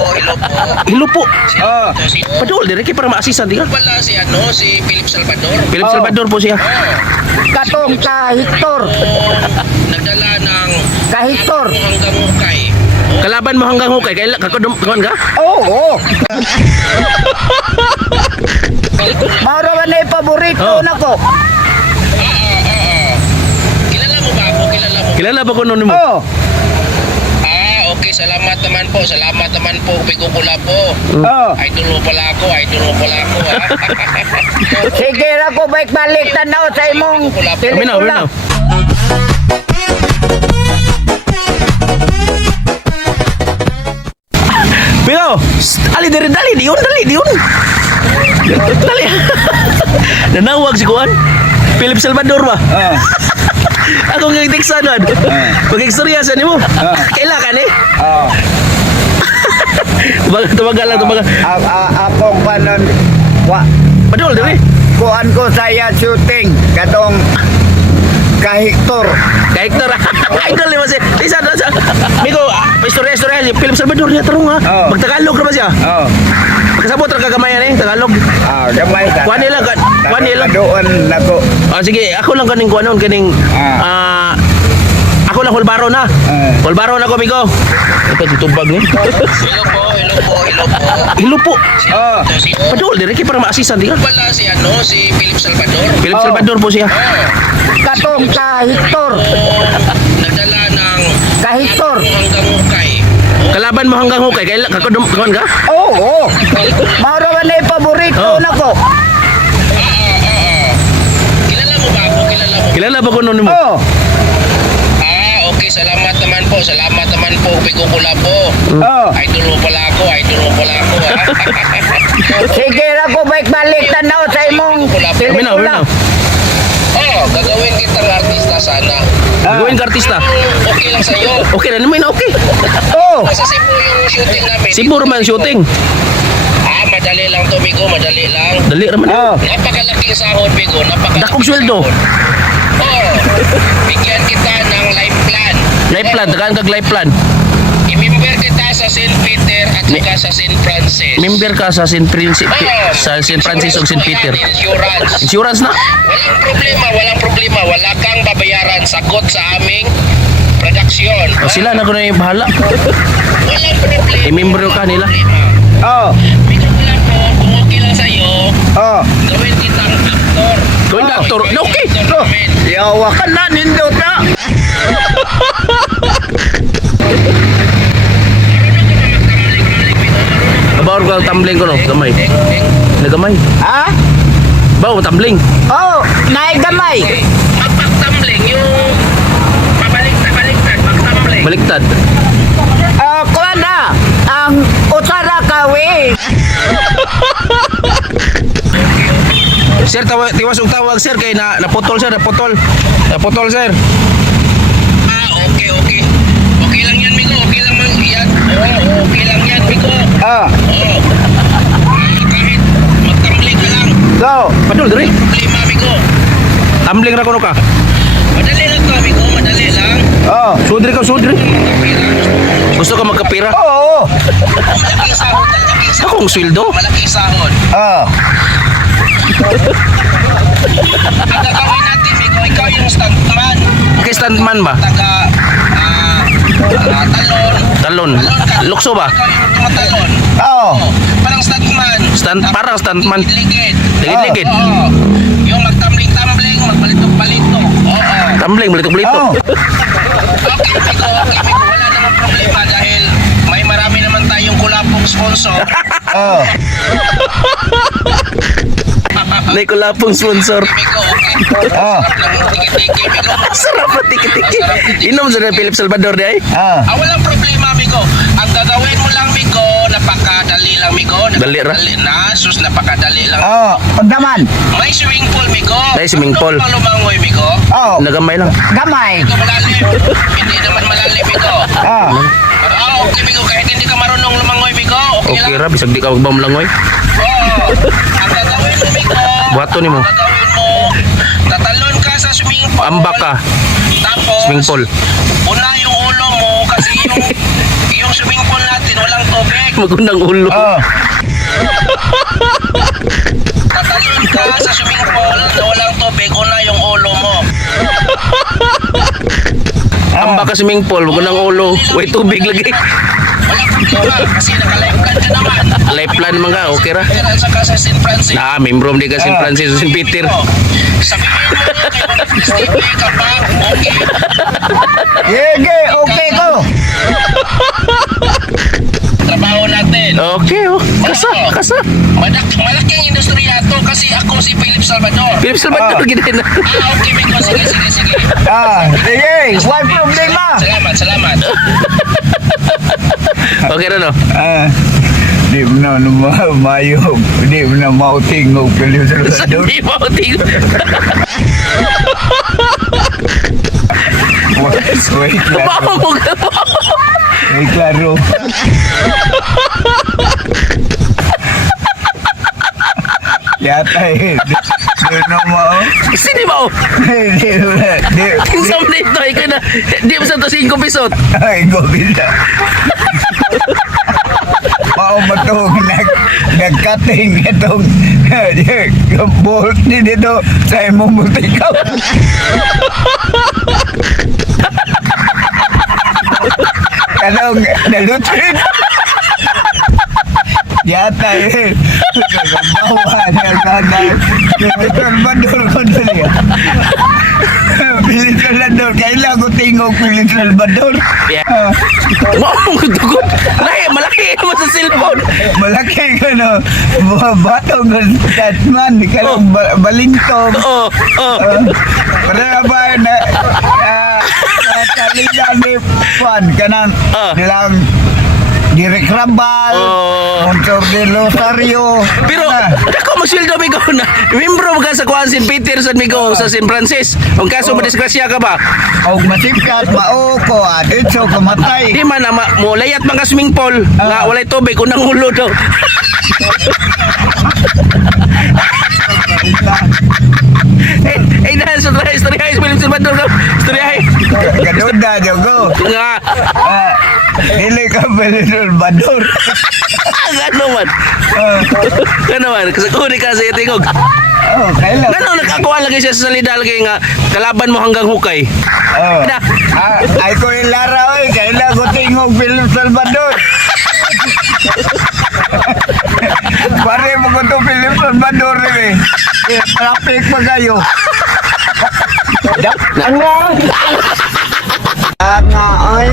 po, hello po. Hilo po. Oh. Ito si Padol, dire kay para maasisan di ka. pala si ano, si Philip Salvador. Philip Oh. Salvador po siya. Oh, Katong ka Hector. oh, nagdala ng Ka Hector. hanggang ukay. Kalaban mo hanggang hukay kay kakadum kawan ka? Oo. Oh, Mara man ay paborito Oh. nako. Ah, ah, ah, ah. Kilala mo ba ako? Kilala mo? Kilala ba ko nun mo? Oh. Okay. Salamat naman po. Salamat naman po. Pigukula po. Oh. Idol mo pala ako. Idol mo pala ako. Ha? Sige ra ko balik balik tanaw sa imong na, kami na. Pero, ali dari dali diun dali diun. Dali. Nanawag si Kuan. Philip Salvador ba? Oh. Ako nga itiksan nun. Mag-ekstorya sa nimo. Kailangan eh. Oh. Tumaga, tumaga lang, tumaga. A, a, akong kanon wa Padol, dali. kuan ko saya shooting katong ka Hector. Kay Hector. Idol ni Masi. Lisa, lisa. Miko, istorya, istorya. Si Philip Salvador niya tarong ha. Oo. Magtagalog na ba siya? Oh. Magkasabot ra kagamayan eh, Tagalog. Ah, gamay ka. Kuan nila, kuan- kuan nila. Doon nako. Ah, sige, ako lang kaning kuanon kaning Ah. ah ako lang hulbaro na. Hulbaro na ko, Miko. Ito tutubag ni. hello po. Hello po. Hello po. Hilo po. Oh. Si Padol, dire kay para maasisan di ka. pala si ano, si Philip Salvador. Philip Oo. Salvador po siya. Oh, Katong ka Hector. oh, nagdala ng Ka Hector. Kalaban mo hanggang hukay kay kakadum kawan ka? Oo. Oh. Mara man ay paborito Oh. nako. Ah, ah, ah, ah. Kilala mo ba ako? Kilala mo? Kilala ba ko nun mo? Oh. Ah, okay. Salamat. Salamat naman po. Pigukula po. Oh. Idol mo pala ako. Idol mo pala ako. Ha? Sige ra ko balik balik tanaw sa imong na, kami na. oh, gagawin kitang artista sana. Ah. Gawin ka artista. Okay lang sa'yo. Okay na naman, okay. Oh. Nasa Cebu yung shooting namin. Siguro man shooting. Ah, madali lang to, Migo. Madali lang. Dali raman. Oh. Napakalaking sahod, Migo. Napakalaking Dakong sweldo. Oh, bigyan kita ng life plan. Life plan, tagaan kag life plan. I-member kita sa St. Peter at saka sa St. Francis. Member ka sa St. Francis, Oh, sa St. Francis o St. Peter. Insurance. Insurance na. Walang problema, walang problema. Wala kang babayaran. Sagot sa aming production. O sila na ko na yung bahala. Walang problema. I-member ka nila. Oh. Bigyan ko lang po, kung okay lang sa'yo, Oh. gawin kitang actor. Gawin ka actor. Okay. Namin. Yawa ka na nindot na. Ang tumbling ko no, gamay. Nagamay. Ha? Bawo tumbling. Oh, naigamay. Magpagtumbling, yung pabalik-baliktad, magtumbling. Baliktad. Ah, kuha na. Ang utsara kawi. Sir, tawa, tiwas og tawag sir kay na naputol sir, naputol. Naputol sir. Ah, okay. Okay lang yan, Migo. Okay lang man yan. Oo, okay lang yan, Migo. Ah, Oo. Ah, kahit magtumbling ka lang. go. Padol dire. Problema, Migo. Tumbling ra kuno ka. Madali lang to, Migo. Madali lang. Oh. Sudri ka, sudri. Gusto ka magkapira? Oo. Malaking sahod. Akong sweldo. Malaking sahod. Oh. Ang gagawin natin, Migo, ikaw yung stuntman. Kay standman ba? Taga, ah, ah, talon. Talon. Lukso ba? Ikaw yung tumatalon. Oh. Oh, parang stuntman. Stand, parang standman. Ligid. Ligid-ligid. Oo. Yung magtumbling-tumbling, magbalitok-balitok. Oo. Balitok-balitok. Oh. Okay, Migo, okay, Migo. Wala namang problema dahil may marami naman tayong kulapong sponsor. Oh. May kulapong sponsor. Okay. Ah. Sarap na tiki-tiki. Inom sa na Philip Salvador di ay. Ah. Ah, walang problema, Migo. Ang gagawin mo lang, Migo, napakadali lang, Migo. Dali ra. Napakadali na. Sus, napakadali lang. Oh. Pagdaman. May swimming pool, Migo. May swimming pool. Ano lumangoy, Migo? Oh. Nagamay lang. Gamay. Ito malalim. hindi naman malalim, Migo. Ah. Pero, ah, okay, Migo. Kahit hindi ka marunong lumangoy, Migo. Okay, Okay lang. ra, bisag di ka magbam langoy. Oo. Ang gagawin mo, Migo. Buhato nimo. Ang gagawin mo, tatalon ka sa swimming pool. Ambak ka. Tapos, Swimming pool. una yung ulo mo kasi yung yung swimming pool natin walang tubig. Magundang ulo. Oh. Tatalon ka sa swimming pool na walang tubig, una yung ulo mo. Ang baka swimming pool, magundang ulo. Way tubig lagi. Kasi naka-lifeline ka naman. Lifeline man ka, okay ra. Pero sa ka sa St. Francis. Na, membro di ka St. Ah. Francis St. Peter. Oh, Sabihin mo kay Steve ka pa, okay. Sige, okay ko. Natin. Okay, oh. Kasa, kasa. Madak, malaking industriya to kasi ako si Philip Salvador. Philip Salvador, Ah. gina na. Ah, okay, Miko. Sige, sige, sige. Ah, sige, wala problema. Salamat, salamat. Okay na, no? Ah, di mo na ma- mayo, di mo na mauting o pili sa Salvador. Hindi mo, tingin. Wait, klaro. Mo ka. Wait, klaro. Yata eh. Di na mo. Sini mo. Di na. Di. Kinsam dito, ikaw na. Di mo sa to 5 pisot. Ay, go bisa. Mao matong nag nagkating itong bolt ni dito sa imong butikaw. Kanong nalutrin. Yata eh. Bawa niya kada. Salvador ko na niya. Pilit Salvador. Kailan ko tingog Pilit Salvador. Yeah. Ah. Mo tukod. Lahi, malaki mo sa cellphone. Malaki ka no. Mga batong Tatman. Kanong ba- balintong. Oh. Uh, para ba na kaligan ni Juan kanang Ah. nilang Direk Rambal, Oh. Montor de Rosario. Pero, na. ako magsweldo migo na. Membro ka sa Kuan St. Peter sa migo sa St. Francis. Ang kaso mo disgrasya ka ba? Og masipkat mao ko adito kamatay. Di man na ma- mo layat ka swimming pool. Nga Ah. walay tubig unang ulo daw. Eh, eh dahil sa try istorya ay Philip Salvador ka. Istorya ay. Gaduda jogo. Nga. Ah, Dili ka Pedro Salvador. Ano man. Ah, Ano man. Kasakuri ka sa itingog. Oh, kailan? Ano nakakuha lagi siya sa salida lagi nga kalaban mo hanggang hukay. Oh. Na. Ah, ay ko yung lara oy, kailan ko tingog Philip Salvador. Pare mo ko to Philip Salvador eh. Eh, Traffic pa kayo. Ang nga. Ang nga, oy.